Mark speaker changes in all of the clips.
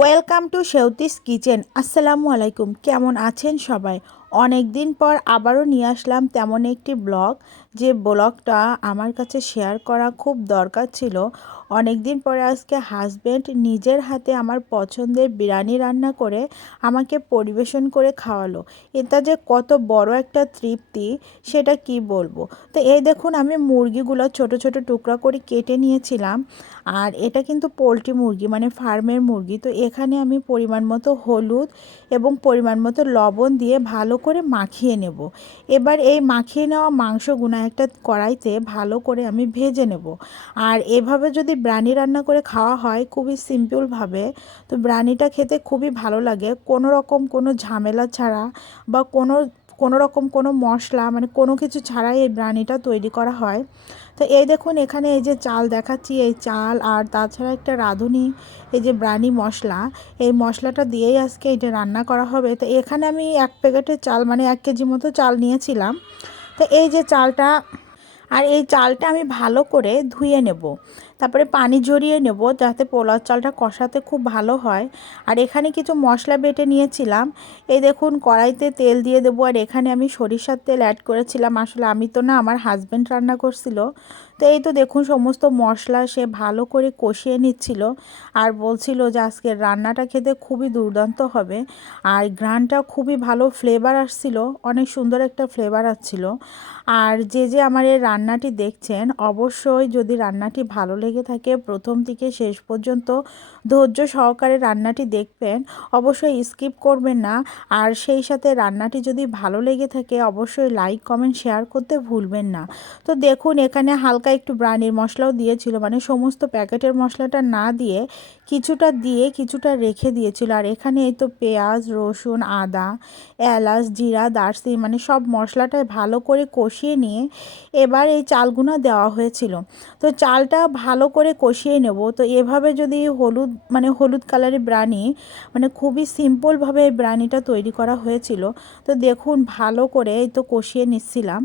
Speaker 1: Welcome to সেউতিস kitchen আসসালামু আলাইকুম কেমন আছেন সবাই? অনেক দিন পর আবারও নিয়ে আসলাম তেমন একটি ব্লগ। যে ব্লগটা আমার কাছে শেয়ার করা খুব দরকার ছিল। অনেক দিন পরে আজকে হাজব্যান্ড নিজের হাতে আমার পছন্দের বিরিয়ানি রান্না করে আমাকে পরিবেশন করে খাওয়ালো। এটা যে কত বড় একটা তৃপ্তি, সেটা কি বলব? তো এই দেখুন, আমি মুরগিগুলো ছোট ছোট টুকরা করে কেটে নিয়েছিলাম। আর এটা কিন্তু পোলট্রি মুরগি মানে ফার্মের মুরগি। তো এখানে আমি পরিমাণ মতো হলুদ এবং পরিমাণ মতো লবণ দিয়ে ভালো করে মাখিয়ে নেব। এবার এই মাখিয়ে নেওয়া মাংস মাংসগুলো একটা কড়াইতে ভালো করে আমি ভেজে নেব। আর এভাবে যদি ব্রানি রান্না করে খাওয়া হয়, খুবই সিম্পলভাবে তো ব্রানিটা খেতে খুবই ভালো লাগে। কোনো রকম কোনো ঝামেলা ছাড়া বা কোনো কোনো রকম কোনো মশলা মানে কোনো কিছু ছাড়াই এই ব্রানিটা তৈরি করা হয়। তো এই দেখুন, এখানে এই যে চাল দেখাচ্ছি, এই চাল আর তাছাড়া একটা রাঁধুনি, এই যে ব্রানি মশলা। এই মশলাটা দিয়েই আজকে এটা রান্না করা হবে। তো এখানে আমি এক প্যাকেটের চাল মানে এক কেজি মতো চাল নিয়েছিলাম। তো এই যে চালটা আর এই চালটা আমি ভালো করে ধুয়ে নেব। তারপরে পানি জড়িয়ে নেব যাতে পোলাও চালটা কষাতে খুব ভালো হয়। আর এখানে কিছু মশলা বেটে নিয়েছিলাম। এই দেখুন, কড়াইতে তেল দিয়ে দেবো। আর এখানে আমি সরিষার তেল অ্যাড করেছিলাম। আসলে আমি তো না, আমার হাজব্যান্ড রান্না করছিল। তো এই তো দেখুন সমস্ত মশলা সে ভালো করে কষিয়ে নিচ্ছিল আর বলছিল যে আজকের রান্নাটা খেতে খুবই দুর্দান্ত হবে। আর গ্রানটা খুবই ভালো ফ্লেভার আসছিল, অনেক সুন্দর একটা ফ্লেভার আসছিল। আর যে যে আমার এই রান্নাটি দেখছেন, অবশ্যই যদি রান্নাটি ভালো লেগে থাকে প্রথম থেকে শেষ পর্যন্ত ধৈর্য সহকারে রান্নাটি দেখবেন, অবশ্যই স্কিপ করবেন না। আর সেই সাথে রান্নাটি যদি ভালো লেগে থাকে, অবশ্যই লাইক কমেন্ট শেয়ার করতে ভুলবেন না। তো দেখুন এখানে হালকা একটু ব্রানির মশলাও দিয়েছিল মানে সমস্ত প্যাকেটের মশলাটা না দিয়ে কিছুটা দিয়ে কিছুটা রেখে দিয়েছিল। আর এখানে এই তো পেঁয়াজ, রসুন, আদা, এলাচ, জিরা, দারচিনি মানে সব মশলাটাই ভালো করে কষিয়ে নিয়ে এবার এই চালগুনা দেওয়া হয়েছিল। তো চালটা ভালো করে কষিয়ে নেব। তো এভাবে যদি হলুদ মানে হলুদ কালারের ব্রানি মানে খুবই সিম্পলভাবে এই ব্রানিটা তৈরি করা হয়েছিল। তো দেখুন, ভালো করে এই তো কষিয়ে নিচ্ছিলাম।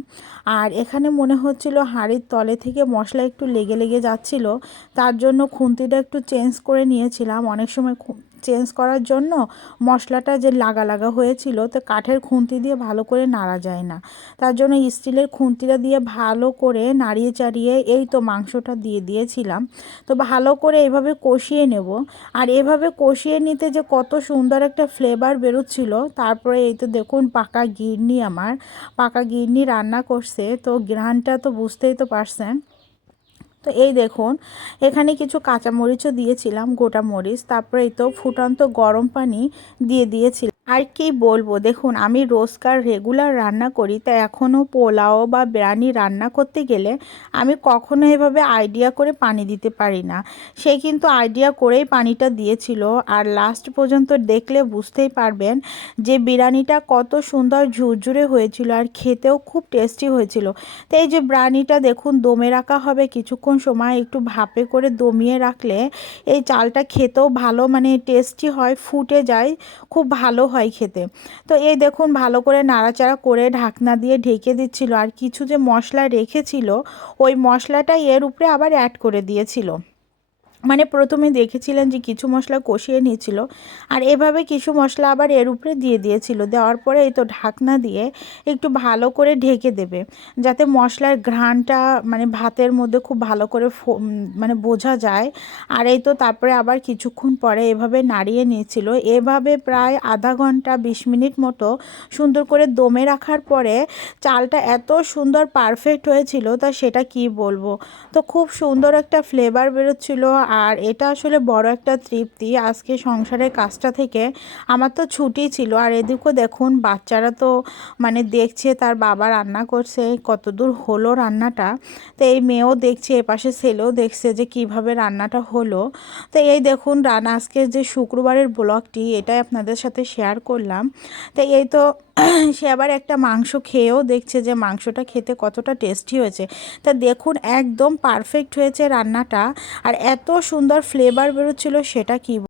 Speaker 1: আর এখানে মনে হচ্ছিল হাঁড়ির তলে থেকে মশলা একটু লেগে লেগে যাচ্ছিল তার জন্য খুন্তিটা একটু চেঞ্জ করে নিয়েছিলাম। অনেক সময় চেঞ্জ করার জন্য মশলাটা যে লাগা লাগা হয়েছিল, তো কাঠের খুন্তি দিয়ে ভালো করে নাড়া যায় না। তার জন্য স্টিলের খুন্তিটা দিয়ে ভালো করে নাড়িয়ে চাড়িয়ে এই তো মাংসটা দিয়ে দিয়েছিলাম। তো ভালো করে এভাবে কষিয়ে নেব। আর এভাবে কষিয়ে নিতে যে কত সুন্দর একটা ফ্লেভার বেরোচ্ছিল, তারপরে এই তো দেখুন পাকা গিরনি আমার। পাকা গিরনি রান্না করছে, তো গ্রানটা তো বুঝতেই তো পারছেন। তো এই দেখুন, এখানে কিছু কাঁচামরিচও দিয়েছিলাম, গোটা মরিচ, তারপরে এই তো ফুটন্ত গরম পানি দিয়ে দিয়েছিলাম। আর কি বলব? দেখুন, আমি রোজকার রেগুলার রান্না করি, তা এখনও পোলাও বা বিরিয়ানি রান্না করতে গেলে আমি কখনো এভাবে আইডিয়া করে পানি দিতে পারি না। সে কিন্তু আইডিয়া করেই পানিটা দিয়েছিল। আর লাস্ট পর্যন্ত দেখলে বুঝতেই পারবেন যে বিরিয়ানিটা কত সুন্দর ঝুরঝুরে হয়েছিল আর খেতেও খুব টেস্টি হয়েছিল। তো এই যে বিরিয়ানিটা দেখুন, দমে রাখা হবে কিছুক্ষণ সময় একটু ভাপে করে দমিয়ে রাখলে এই চালটা খেতেও ভালো মানে টেস্টি হয়, ফুটে যায়, খুব ভালো হয়। খেতে। তো এই দেখুন ভালো করে নাড়াচাড়া করে ঢাকনা দিয়ে ঢেকে দিচ্ছিল আর কিছু যে মশলা রেখেছিল, ওই মশলাটাই এর উপরে আবার অ্যাড করে দিয়েছিল। মানে প্রথমে দেখেছিলেন যে কিছু মশলা কষিয়ে নিয়েছিল আর এভাবে কিছু মশলা আবার এর উপরে দিয়ে দিয়েছিল। দেওয়ার পরে এই তো ঢাকনা দিয়ে একটু ভালো করে ঢেকে দেবে যাতে মশলার ঘ্রাণটা মানে ভাতের মধ্যে খুব ভালো করে মানে বোঝা যায়। আর এই তো তারপরে আবার কিছুক্ষণ পরে এভাবে নাড়িয়ে নিয়েছিল। এভাবে প্রায় আধা ঘণ্টা, বিশ মিনিট মতো সুন্দর করে দমে রাখার পরে চালটা এত সুন্দর পারফেক্ট হয়েছিল তা সেটা কি বলব? তো খুব সুন্দর একটা ফ্লেভার বেরোচ্ছিলো আর এটা আসলে বড় একটা তৃপ্তি। আজকে সংসারের কাজটা থেকে আমার তো ছুটি ছিল। আর এদিকেও দেখুন, বাচ্চারা তো মানে দেখছে, তার বাবা রান্না করছে কতদূর হলো রান্নাটা। তো এই মেয়েও দেখছে এপাশে ছেলেও দেখছে যে কীভাবে রান্নাটা হলো। তো এই দেখুন রান্না আজকে যে শুক্রবারের ব্লগটি, এটাই আপনাদের সাথে শেয়ার করলাম। তো এই তো সে আবার একটা মাংস খেয়েও দেখছে যে মাংসটা খেতে কতটা টেস্টি হয়েছে। তা দেখুন, একদম পারফেক্ট হয়েছে রান্নাটা। আর এত সুন্দর ফ্লেভার বেরোচ্ছিল, সেটা কি